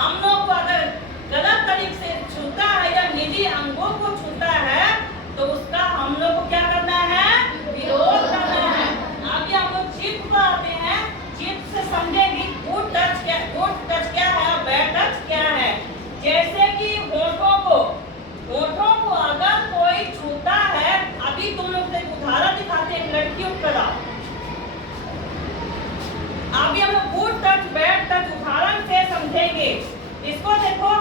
हम लोग को अगर गलत तरीके से छूता है या निजी अंगों को छूता है तो उसका हम लोग को क्या करना है, विरोध करना है। अभी हम लोग चित्त पर आते हैं, चित्त से समझेंगे गुड टच क्या है और बैड टच क्या है। जैसे कि होठों को अगर कोई छूता है, अभी तुम लोग से उदाहरण दिखाते हैं, लड़कियों पर अभी हम लोग गुड टच बैड टच उदाहरण से समझेंगे। इसको देखो,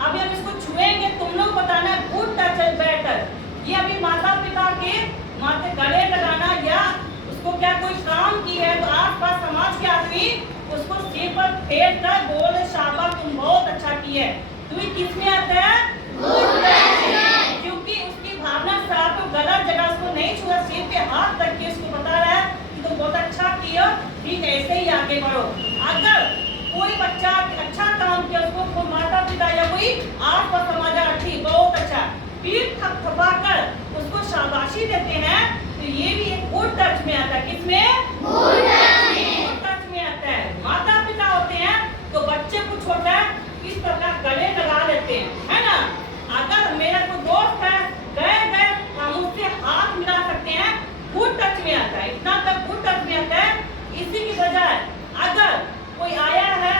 अभी हम इसको छुएंगे, तुम लोग बताना है गुड टच है बैड टच। ये अभी माता पिता के माथे गले लगाना या उसको क्या कोई काम की है तो आस पास समाज के आदमी उसको सिर पर फेर कर बोले शाबाश तुम बहुत अच्छा किए, तो ये किस में आता है, गुड टच में। क्योंकि उसकी भावना साफ तो गलत जगह उसको नहीं छुआ, सिर पे हाथ रख के उसको बता रहा है कि तुम बहुत अच्छा किया, ठीक ऐसे ही आगे बढ़ो। अगर कोई बच्चा अच्छा काम किया उसको माता पिता या कोई आस पास समाज ठीक बहुत अच्छा पीठ थपथपाकर उसको शाबाशी देते हैं, तो ये भी एक गुड टच में आता है। किसमें, गुड टच में आता है। माता पिता होते हैं तो बच्चे को छोटा इस प्रकार गले लगा लेते हैं, है ना। अगर मेरा कोई दोस्त है गए हम उससे हाथ मिला सकते हैं, गुड टच में आता है, इतना तक गुड टच में आता है। इसी की बजाय अगर कोई आया है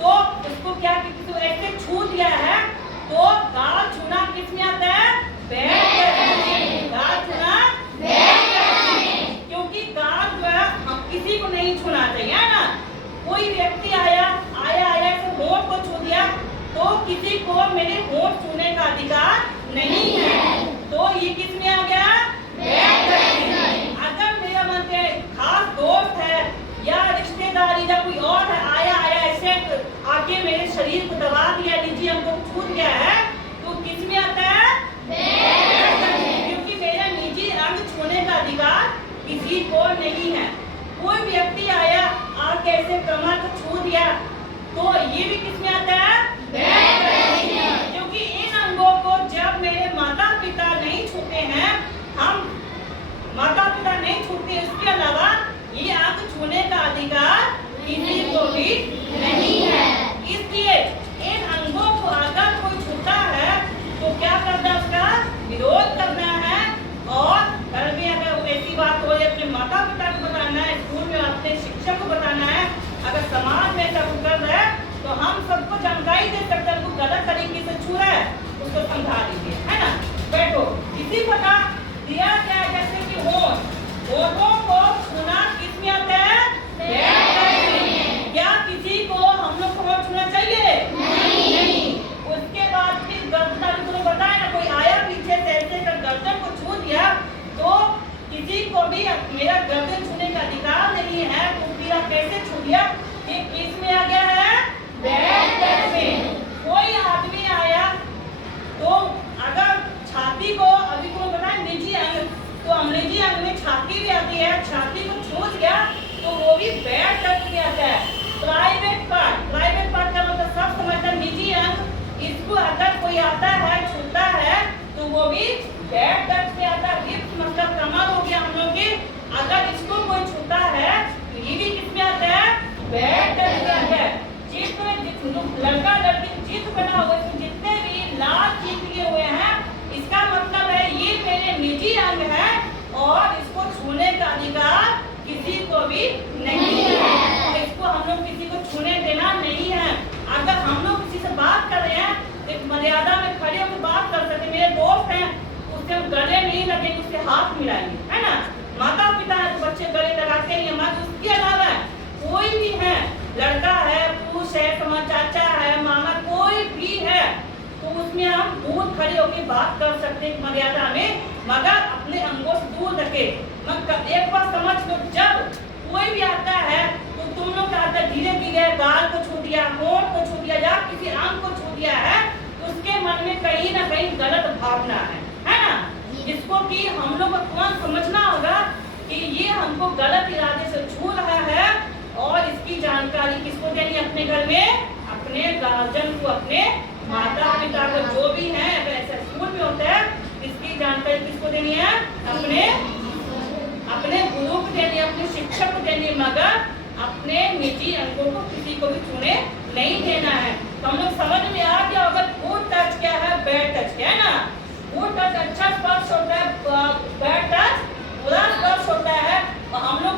तो उसको क्या किसी ऐसे छू दिया है तो गाल छूना किस में आता है, बैड टच में। गाल छूना बैड टच में, क्योंकि गाल जो है हम किसी को नहीं छूना चाहिए, है ना। कोई व्यक्ति आया तो होंठ को छू दिया तो किसी को मेरे होंठ छूने का अधिकार नहीं है, तो ये किस में आ गया, बैड टच में। अगर मेरा मन के खास दोस्त है या रिश्तेदारी या कोई और है आया ऐसे आके मेरे शरीर को दबा दिया, निजी अंग को छू दिया है, तो किस में आता है, बैड टच में। क्योंकि मेरा निजी अंग छूने का अधिकार किसी को नहीं है। कोई व्यक्ति आया आके ऐसे कमर को छू दिया तो ये भी किस में आता है, बैड टच में। क्योंकि इन अंगों को जब मेरे माता पिता नहीं छूते हैं, हम माता पिता नहीं छूते, इसके अलावा ये अंग छूने का अधिकार किसी को भी नहीं है। इसलिए इन अंगों को अगर कोई छूता है तो क्या करना है, उसका विरोध करना है। और घर में अगर ऐसी बात हो अपने माता पिता को बताना है, स्कूल में अपने शिक्षक को बताना है, अगर समाज में ऐसा कर रहा है तो हम सबको जानकारी दे सकते हैं, उनको गलत तरीके से छू रहा है उसको समझा दीजिए, है ना। बैठो, इसी प्रकार दिया गया जैसे कि होठों को छूना किस में आता है, बैड टच में। क्या किसी को हम लोग को होठ छूना चाहिए, नहीं। उसके बाद फिर गर्दन को बताया ना, कोई आया पीछे से ऐसे कर गर्दन को छू दिया तो किसी को भी मेरा गर्दन छूने का अधिकार नहीं है, तो फिर आप कैसे छू लिया, ये किस में आ गया है, बैड टच में। कोई आदमी आया तो अगर छाती को अभी को बताया निजी अंग, तो अंग्रेजी अंग में छाती भी आती है, छाती को छू दिया तो वो भी बैड टच में आता है। प्राइवेट पार्ट का मतलब सब समझता है, निजी अंग, इसको अगर कोई आता है छूता है तो वो भी बैड टच में आता है। रिप्स मतलब कमर हो गया हम लोग की, अगर इसको कोई छूता है तो ये भी किस में आता है, बैड टच में आता है। लड़का लड़की चित्र बना हुआ है, जितने भी लाल चित्र किए हुए हैं, इसका मतलब है ये मेरे निजी अंग है और इसको छूने का अधिकार किसी को भी नहीं है। तो इसको हम लोग किसी को छूने देना नहीं है। अगर हम लोग किसी से बात कर रहे हैं, एक मर्यादा में खड़े होकर बात कर सकते, मेरे दोस्त हैं उससे हम गले नहीं लगेंगे, उसके हाथ मिलाएंगे, है ना। माता पिता है तो बच्चे गले लगाते नहीं, हमारे उसके अलावा कोई भी है, लड़का है, पुरुष है, समाज चाचा है, मामा कोई भी है, तो उसमें हम दूर खड़े होकर बात कर सकते हैं मर्यादा में, मगर अपने अंगों से दूर रखे। मगर एक बार समझ लो, जब कोई भी आता है तो तुम लोग का आता है धीरे धीरे गाल को छू दिया, होंठ को छू दिया या किसी अंग को छू दिया है, तो उसके मन में कहीं ना कहीं गलत भावना है ना, जिसको कि हम लोग को तुरंत समझना होगा कि ये हमको गलत इरादे से छू रहा है। और इसकी जानकारी किसको देनी, अपने घर में अपने गार्जियन को, अपने माता पिता को, जो भी है, अगर ऐसा स्कूल में होता है, इसकी जानकारी किसको देनी है, अपने गुरु को देनी है, अपने शिक्षक को देनी है, मगर अपने निजी अंगों को किसी को भी छूने नहीं देना है। तो हम लोग समझ में आ गया होगा गुड टच क्या है, बैड टच क्या है ना। गुड टच अच्छा स्पर्श होता है, बैड टच बुरा स्पर्श होता है। और हम लोग